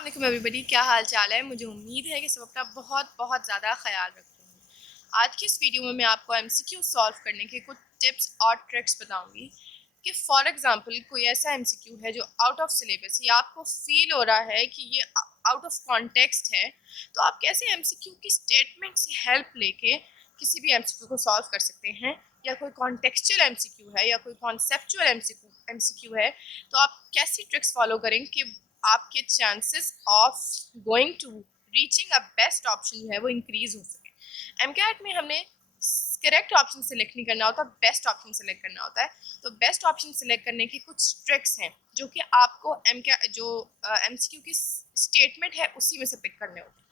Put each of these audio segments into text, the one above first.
अस्सलाम वालेकुम एवरीबॉडी, क्या हाल चाल है। मुझे उम्मीद है कि सब अपना बहुत बहुत ज़्यादा ख्याल रख रहे हैं। आज की इस वीडियो में मैं आपको एमसीक्यू सॉल्व करने के कुछ टिप्स और ट्रिक्स बताऊंगी कि फॉर एग्जांपल कोई ऐसा एमसीक्यू है जो आउट ऑफ सिलेबस या आपको फील हो रहा है कि ये आउट ऑफ कॉन्टेक्स्ट है, तो आप कैसे एमसीक्यू की स्टेटमेंट से हेल्प लेके किसी भी एमसीक्यू को सॉल्व कर सकते हैं। या कोई कॉन्टेक्चुअल एमसीक्यू है या कोई कॉन्सेप्चुअल एमसीक्यू है, तो आप कैसी ट्रिक्स फॉलो करें कि आपके chances of going to reaching a best option जो है वो इंक्रीज हो सके। एमकैट में हमने करेक्ट ऑप्शन सेलेक्ट नहीं करना होता, बेस्ट ऑप्शन सेलेक्ट करना होता है। तो बेस्ट ऑप्शन सेलेक्ट करने की कुछ ट्रिक्स हैं जो कि आपको एमसीक्यू की स्टेटमेंट है उसी में से पिक करने होते हैं।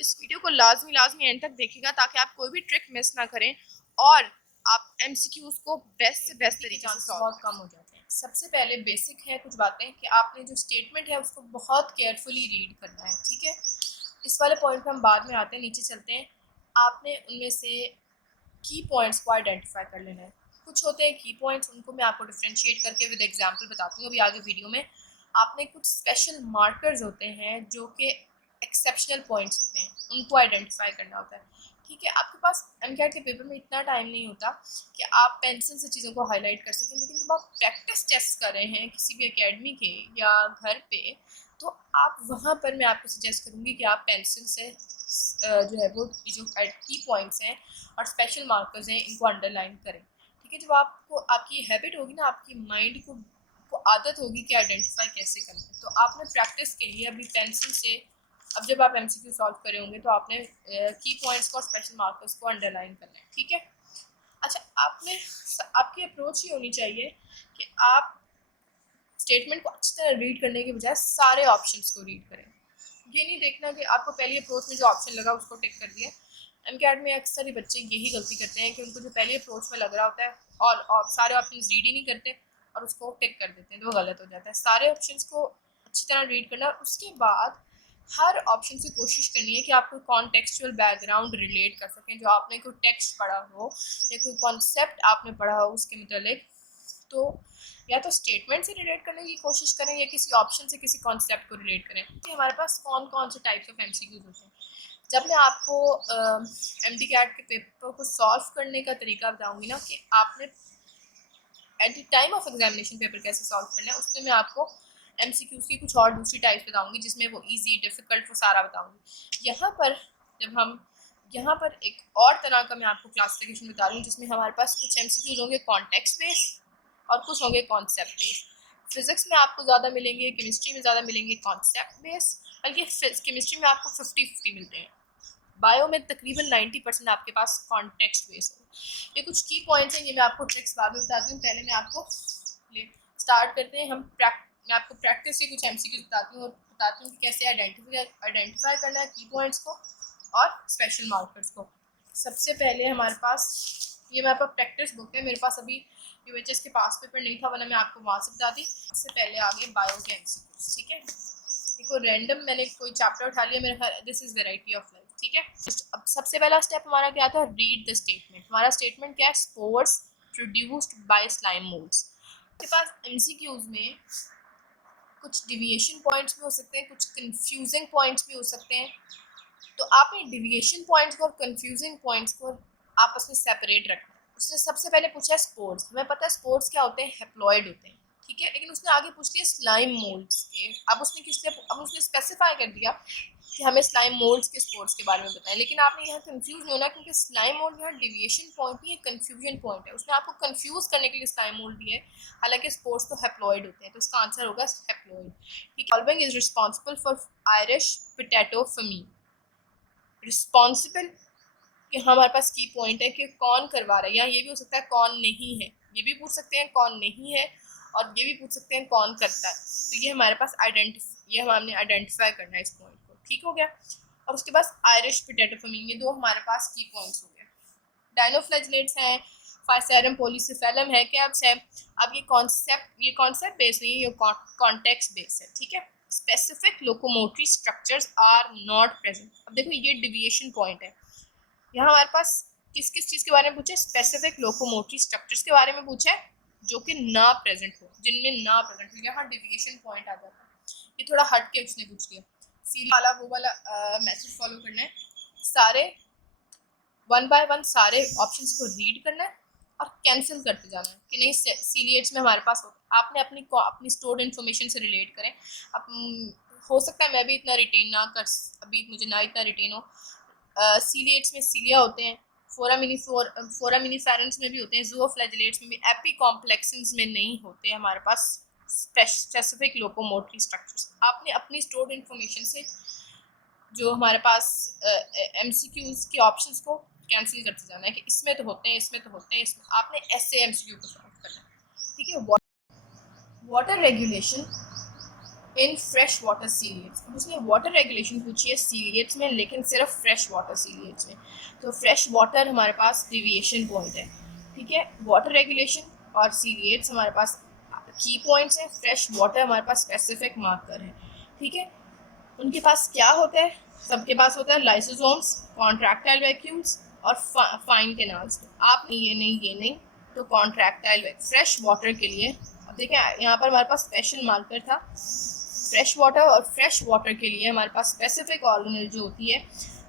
इस वीडियो को लाजमी लाजमी एंड तक देखिएगा ताकि आप कोई भी ट्रिक मिस ना करें और आप एमसीक्यूज को बेस्ट से बेस्ट तरीके से सॉल्व बहुत कम हो जाते हैं। सबसे पहले बेसिक है कुछ बातें कि आपने जो स्टेटमेंट है उसको बहुत केयरफुली रीड करना है, ठीक है। इस वाले पॉइंट पे हम बाद में आते हैं, नीचे चलते हैं। आपने उनमें से की पॉइंट्स को आइडेंटिफाई कर लेना है। कुछ होते हैं की पॉइंट्स, उनको मैं आपको डिफ्रेंशिएट करके विद एग्जांपल बताती हूँ अभी आगे वीडियो में। आपने कुछ स्पेशल मार्कर्स होते हैं जो कि एक्सेप्शनल पॉइंट्स होते हैं, उनको आइडेंटिफाई करना होता है, ठीक है। आपके पास एमकैट के पेपर में इतना टाइम नहीं होता कि आप पेंसिल से चीज़ों को हाईलाइट कर सकें, लेकिन जब आप प्रैक्टिस टेस्ट कर रहे हैं किसी भी एकेडमी के या घर पे, तो आप वहाँ पर मैं आपको सजेस्ट करूँगी कि आप पेंसिल से जो है वो जो की पॉइंट्स हैं और स्पेशल मार्कर्स हैं इनको अंडरलाइन करें, ठीक है। जब आपको आपकी हैबिट होगी ना, आपकी माइंड को आदत होगी कि आइडेंटिफाई कैसे करना है, तो आपने प्रैक्टिस के लिए अभी पेंसिल से, अब जब आप एमसीक्यू सॉल्व करे होंगे तो आपने की पॉइंट्स को और स्पेशल मार्कर्स को अंडरलाइन करना है, ठीक है। अच्छा, आपकी अप्रोच ये होनी चाहिए कि आप स्टेटमेंट को अच्छी तरह रीड करने के बजाय सारे ऑप्शंस को रीड करें। ये नहीं देखना कि आपको पहली अप्रोच में जो ऑप्शन लगा उसको टिक कर दिया। एमकैट में अक्सर ही बच्चे यही गलती करते हैं कि उनको जो पहली अप्रोच में लग रहा होता है और सारे ऑप्शन रीड ही नहीं करते और उसको टिक कर देते हैं, तो वो गलत हो जाता है। सारे ऑप्शंस को अच्छी तरह रीड करना और उसके बाद हर ऑप्शन से कोशिश करनी है कि आप कोई कॉन्टेक्चुअल बैकग्राउंड रिलेट कर सकें, जो आपने कोई टेक्स्ट पढ़ा हो या कोई कॉन्सेप्ट आपने पढ़ा हो उसके मतलब। तो या तो स्टेटमेंट से रिलेट करने की कोशिश करें या किसी ऑप्शन से किसी कॉन्सेप्ट को रिलेट करें कि हमारे पास कौन कौन से टाइप्स ऑफ एमसीक्यूज होते हैं। जब मैं आपको एमडी कैट के पेपर को सॉल्व करने का तरीका बताऊंगी ना कि आपने at the time of examination paper कैसे सॉल्व करना है, उसमें मैं आपको एमसीक्यूज की कुछ और दूसरी टाइप्स बताऊंगी जिसमें वो इजी डिफ़िकल्ट वो सारा बताऊंगी। यहाँ पर एक और तरह का मैं आपको क्लासिफिकेशन बता रही हूँ जिसमें हमारे पास कुछ एमसीक्यूज होंगे कॉन्टेक्स्ट बेस्ड और कुछ होंगे कॉन्सेप्ट बेस्ड। फिजिक्स में आपको ज़्यादा मिलेंगे, केमिस्ट्री में ज़्यादा मिलेंगे कॉन्सेप्ट बेस्ड, बल्कि केमिस्ट्री में आपको 50-50 मिलते हैं। बायो में तकरीबन 90% आपके पास कॉन्टेक्स्ट बेस्ड है। ये कुछ की पॉइंट्स हैं, ये मैं आपको ट्रिक्स बाद में बताती हूँ। पहले मैं आपको स्टार्ट करते हैं। मैं आपको प्रैक्टिस के कुछ एमसीक्यूज बताती हूँ और बताती हूँ कि कैसे आइडेंटिफाई करना है की पॉइंट्स को और स्पेशल मार्कर्स को। सबसे पहले हमारे पास ये मेरे पास प्रैक्टिस बुक है, मेरे पास अभी यूएचएस के पास पेपर नहीं था वरना मैं आपको वहाँ से बताती। सबसे पहले आगे बायो के एमसीक्यूज, ठीक है। देखो रैंडम मैंने कोई चैप्टर उठा लिया, मेरे ख्याल this is variety of life, ठीक है। अब सबसे पहला स्टेप हमारा क्या था, रीड द स्टेटमेंट। हमारा स्टेटमेंट क्या है, spores produced by slime moulds. आपके पास एमसीक्यूज में कुछ डिविएशन पॉइंट्स भी हो सकते हैं, कुछ कंफ्यूजिंग पॉइंट्स भी हो सकते हैं। तो आपने डिविएशन पॉइंट्स को और कंफ्यूजिंग पॉइंट्स को आपस में सेपरेट रखना है। उसने सबसे पहले पूछा है स्पोर्स। हमें पता है स्पोर्स क्या होते हैं, हेप्लॉइड होते हैं, ठीक है। लेकिन उसने आगे पूछ लिया स्लाइम मोल्ड्स के। अब उसने स्पेसिफाई कर दिया कि हमें स्लाइम मोल्ड्स के स्पोर्ट्स के बारे में बताएं, लेकिन आपने यहाँ कंफ्यूज नहीं होना क्योंकि स्लाइम मोल्ड यहाँ डिविएशन पॉइंट नहीं है, कंफ्यूजन पॉइंट है। उसने आपको कंफ्यूज करने के लिए स्लाइम मोल्ड दिया है, हालांकि स्पोर्ट्स तो हेप्लॉइड होते हैं, तो इसका आंसर होगा हेप्लॉइड, ठीक है। Solving is responsible for Irish potato famine. Responsible कि हमारे पास की पॉइंट है कि कौन करवा रहा है, या ये भी हो सकता है कौन नहीं है, ये भी पूछ सकते हैं कौन नहीं है और ये भी पूछ सकते हैं कौन करता है। तो ये हमारे पास हमने आइडेंटिफाई करना है इस पॉइंट को, ठीक हो गया। और उसके बाद आयरिश पोटैटो फमीन, ये दो हमारे पास की पॉइंट्स हो गए। डायनोफ्लैजिलेट्स हैं, फाइसेरम पॉलीसिफेलम है, कैप्स है। अब ये कॉन्सेप्ट बेस नहीं है, ये कॉन्टेक्स्ट बेस है, ठीक है। Specific locomotory structures are not present. अब देखो ये डिविएशन पॉइंट है, यहाँ हमारे पास किस किस चीज़ के बारे में पूछा है, स्पेसिफिक लोकोमोटरी स्ट्रक्चर्स के बारे में पूछा है जो कि ना प्रेजेंट हो, जिनमें ना प्रेजेंट हो, यहाँ डिविएशन पॉइंट आ जाता है। ये थोड़ा हट के उसने पूछ लिया। सी वाला वो वाला मेथड फॉलो करना है, सारे वन बाय वन सारे ऑप्शंस को रीड करना है और कैंसिल करते जाना है कि नहीं सीलिएट्स में हमारे पास आपने अपनी स्टोर्ड इन्फॉर्मेशन से रिलेट करें। अब हो सकता है मैं भी इतना रिटेन ना कर, अभी मुझे ना इतना रिटेन हो। सीलिएट्स में सीलिया होते हैं, फोरामिनीफेरेंस में भी होते हैं, ज़ूओफ्लैजिलेट्स में भी, एपिकॉम्प्लेक्सेंस में नहीं होते हमारे पास स्पेसिफिक लोकोमोटरी स्ट्रक्चर्स। आपने अपनी स्टोर्ड इन्फॉर्मेशन से जो हमारे पास एमसीक्यूज के ऑप्शंस को कैंसिल करते जाना है कि इसमें तो होते हैं, इसमें तो होते हैं, इसमें आपने ऐसे एमसीक्यू को सॉल्व करना है। ठीक है। Water regulation in fresh water ciliates. उसने वाटर रेगुलेशन पूछी है सीलिएट्स में, लेकिन सिर्फ फ्रेश वाटर सीलिएट्स में। तो फ्रेश वाटर हमारे पास डिविएशन पॉइंट है। ठीक है, वाटर रेगुलेशन और सीलिएट्स हमारे पास की पॉइंट्स हैं, फ्रेश वाटर हमारे पास स्पेसिफिक मार्कर है। ठीक है, उनके पास क्या होता है, सबके पास होता है लाइसोसोम्स, कॉन्ट्रैक्टाइल वैक्यूल्स और फाइन कैनाल्स। आप ये नहीं तो कॉन्ट्रैक्टाइल फ्रेश वाटर के लिए अब देखें यहाँ पर हमारे पास स्पेशल मार्कर था फ्रेश वाटर, और फ्रेश वाटर के लिए हमारे पास स्पेसिफिक ऑर्गेनेल जो होती है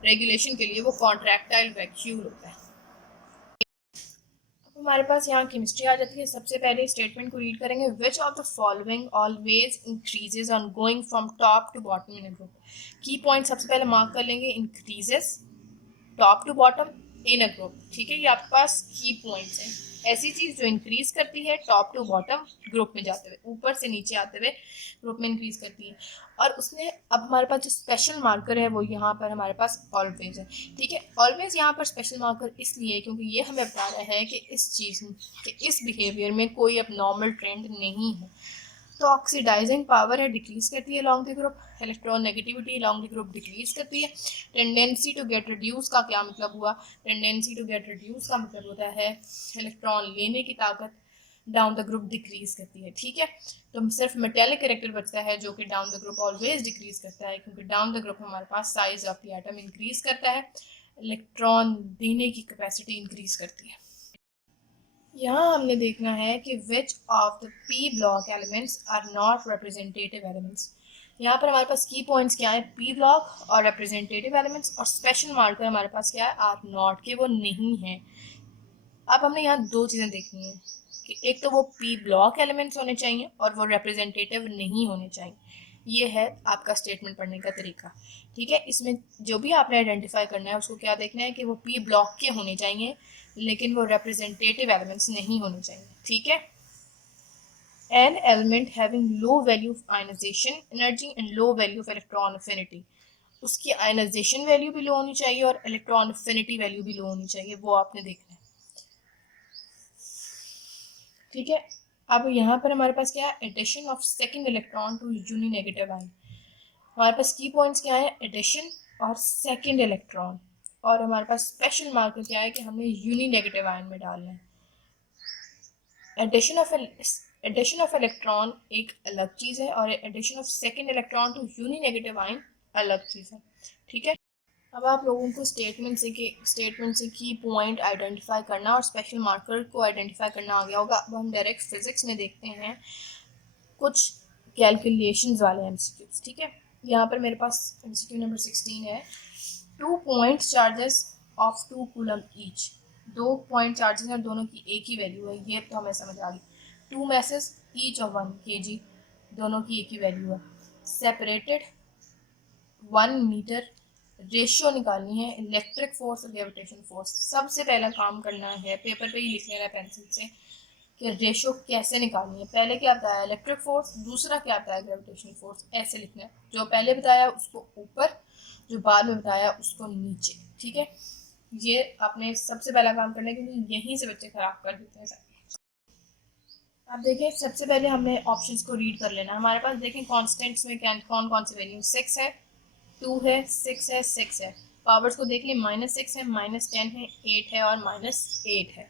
रेगुलेशन के लिए वो कॉन्ट्रैक्टाइल वैक्यूल होता है। हमारे पास यहाँ केमिस्ट्री आ जाती है। सबसे पहले स्टेटमेंट को रीड करेंगे, which of the following always increases on going from top to bottom in a group. Key point सबसे पहले मार्क कर लेंगे, increases top to bottom in a group. ठीक है, ये आपके पास की पॉइंट्स हैं, ऐसी चीज़ जो इंक्रीज करती है टॉप टू बॉटम ग्रुप में जाते हुए, ऊपर से नीचे आते हुए ग्रुप में इंक्रीज करती है। और उसने अब हमारे पास जो स्पेशल मार्कर है वो यहाँ पर हमारे पास ऑलवेज है। ठीक है, ऑलवेज यहाँ पर स्पेशल मार्कर इसलिए क्योंकि ये हमें बता रहा है कि इस चीज़ में कि इस बिहेवियर में कोई अब नॉर्मल ट्रेंड नहीं है। तो ऑक्सीडाइजिंग पावर है डिक्रीज करती है long the group, electron negativity long the group decrease करती है। टेंडेंसी टू गेट रिड्यूस का क्या मतलब हुआ, टेंडेंसी टू गेट रिड्यूस का मतलब होता है इलेक्ट्रॉन लेने की ताकत डाउन द ग्रुप डिक्रीज करती है। ठीक है, तो सिर्फ मेटेलिक कैरेक्टर बचता है जो कि down the group always decrease करता है, क्योंकि डाउन द ग्रुप हमारे पास size of the atom increase करता है, इलेक्ट्रॉन देने की कैपेसिटी इंक्रीज करती है। यहाँ हमने देखना है कि which of the p block elements are not representative elements. यहाँ पर हमारे पास की पॉइंट्स क्या है, पी ब्लॉक और रिप्रेजेंटेटिव एलिमेंट्स, और स्पेशल मार्कर हमारे पास क्या है, आर नॉट के वो नहीं है। अब हमने यहाँ दो चीज़ें देखनी है कि एक तो वो पी ब्लॉक एलिमेंट्स होने चाहिए और वो रिप्रेजेंटेटिव नहीं होने चाहिए। ये है आपका स्टेटमेंट पढ़ने का तरीका। ठीक है, इसमें जो भी आपने आइडेंटिफाई करना है उसको क्या देखना है कि वो पी ब्लॉक के होने चाहिए, लेकिन वो रिप्रेजेंटेटिव एलिमेंट्स नहीं होने चाहिए। ठीक है, an element having low value of ionisation energy and low value of electron affinity, उसकी आयनाइजेशन वैल्यू भी लो होनी चाहिए और इलेक्ट्रॉन अफिनिटी वैल्यू भी लो होनी चाहिए, वो आपने देखना है। ठीक है, अब यहाँ पर हमारे पास क्या है, addition of second electron to uni negative ion. हमारे पास की पॉइंट्स क्या है, एडिशन और सेकंड इलेक्ट्रॉन, और हमारे पास स्पेशल मार्कर क्या है कि हमें यूनी नेगेटिव आयन में डालना है। एडिशन ऑफ इलेक्ट्रॉन एक अलग चीज़ है और addition of second electron to uni negative ion अलग चीज़ है। ठीक है, अब आप लोगों को स्टेटमेंट से की पॉइंट आइडेंटिफाई करना और स्पेशल मार्कर को आइडेंटिफाई करना आ गया होगा। अब हम डायरेक्ट फिजिक्स में देखते हैं कुछ कैलकुलेशंस वाले एमसीक्यूज। ठीक है, यहाँ पर मेरे पास एमसीक्यू नंबर 16 है, 2 point charges of 2 coulomb each. 2 point charges हैं, दोनों की एक ही वैल्यू है, ये तो हमें समझ आ गई। 2 मैसेज ईच ऑफ 1 kg, दोनों की एक ही वैल्यू है। Separated 1 metre. रेशियो निकालनी है इलेक्ट्रिक फोर्स और ग्रेविटेशन फोर्स। सबसे पहला काम करना है, पेपर पे ही लिख लेना है पेंसिल से कि रेशियो कैसे निकालनी है। पहले क्या बताया, इलेक्ट्रिक फोर्स, दूसरा क्या बताया, ग्रेविटेशन फोर्स। ऐसे लिखना है, जो पहले बताया उसको ऊपर, जो बाद में बताया उसको नीचे। ठीक है, ये आपने सबसे पहला काम करना है, क्योंकि यहीं से बच्चे खराब कर देते हैं सारे। अब देखें, सबसे पहले हमने ऑप्शंस को रीड कर लेना। हमारे पास देखें कॉन्स्टेंट्स में क्या कौन कौन सी वैल्यू, 6 है, 2 है, 6 है, 6 है। पावर्स को देख लें, -6 है, -10 है, 8 है और -8 है।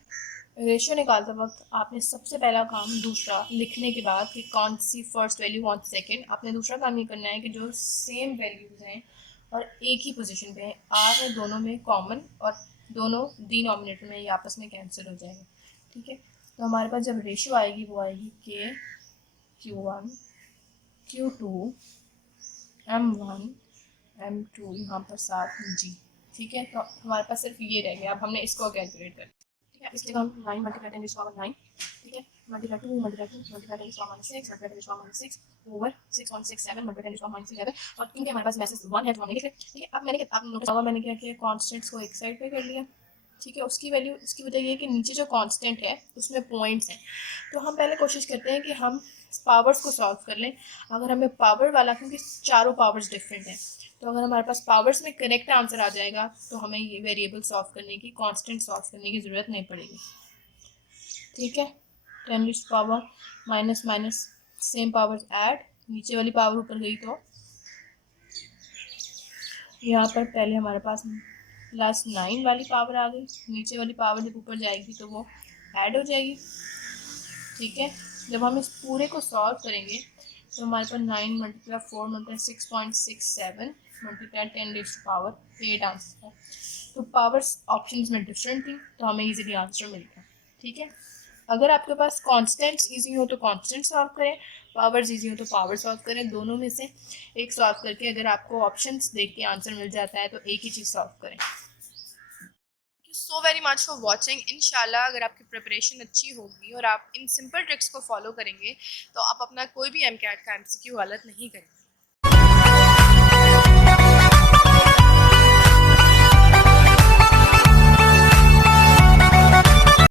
रेशियो निकालते वक्त आपने सबसे पहला काम, दूसरा लिखने के बाद कि कौन सी फर्स्ट वैल्यू कौन सी सेकेंड, आपने दूसरा काम ये करना है कि जो सेम वैल्यूज़ हैं और एक ही पोजीशन पे हैं, आर है दोनों में कॉमन, और दोनों डिनोमिनेटर में ये आपस में कैंसिल हो जाएंगे। ठीक है, तो हमारे पास जब रेशियो आएगी वो आएगी K Q1 Q2 M1 M2 यहाँ पर 7G। ठीक है, तो हमारे पास सिर्फ ये रह गया। अब हमने इसको कैलकुलेट कर, ठीक है, इसलिए हम 9 मल्टीप्लाई 10 टू पावर 9, ठीक है, multiply 2 multiply 2 multiply 10 to power -6 multiply 10 to power -6 over 6.67 multiply 10 to power -11। और क्योंकि हमारे पास मैसेज 1 है तो हमने लिख लिया। ठीक है, अब नोटिस होगा मैंने क्या किया, कॉन्स्टेंट्स को एक साइड पे कर लिया। ठीक है, उसकी वैल्यू, उसकी वजह ये है कि नीचे जो कांस्टेंट है उसमें पॉइंट्स हैं। तो हम पहले कोशिश करते हैं कि हम पावर्स को सॉल्व कर लें। अगर हमें पावर वाला, क्योंकि चारों पावर्स डिफरेंट हैं, तो अगर हमारे पास पावर्स में करेक्ट आंसर आ जाएगा तो हमें ये वेरिएबल सॉल्व करने की, कांस्टेंट सॉल्व करने की ज़रूरत नहीं पड़ेगी। ठीक है, 10 power minus minus same powers add, नीचे वाली पावर ऊपर गई तो यहाँ पर पहले हमारे पास +9 वाली पावर आ गई, नीचे वाली पावर जब ऊपर जाएगी तो वो ऐड हो जाएगी। ठीक है, जब हम इस पूरे को सॉल्व करेंगे तो हमारे पास 9 मल्टीप्लाई 4 मल्टीप्लाई 6.67 मल्टीप्लाई 10 आंसर है। तो पावर्स ऑप्शंस में डिफरेंट थी तो हमें इजीली आंसर मिल गया। ठीक है, अगर आपके पास कांस्टेंट्स इजी हो तो कांस्टेंट सॉल्व करें, पावर्स इजी हो तो पावर सॉल्व करें। दोनों में से एक सॉल्व करके अगर आपको ऑप्शंस देख के आंसर मिल जाता है तो एक ही चीज़ सॉल्व करें। So very much for watching. इंशाल्लाह अगर आपकी प्रिपरेशन अच्छी होगी और आप इन सिंपल ट्रिक्स को फॉलो करेंगे तो आप अपना कोई भी MCAT का MCQ गलत नहीं करेंगे।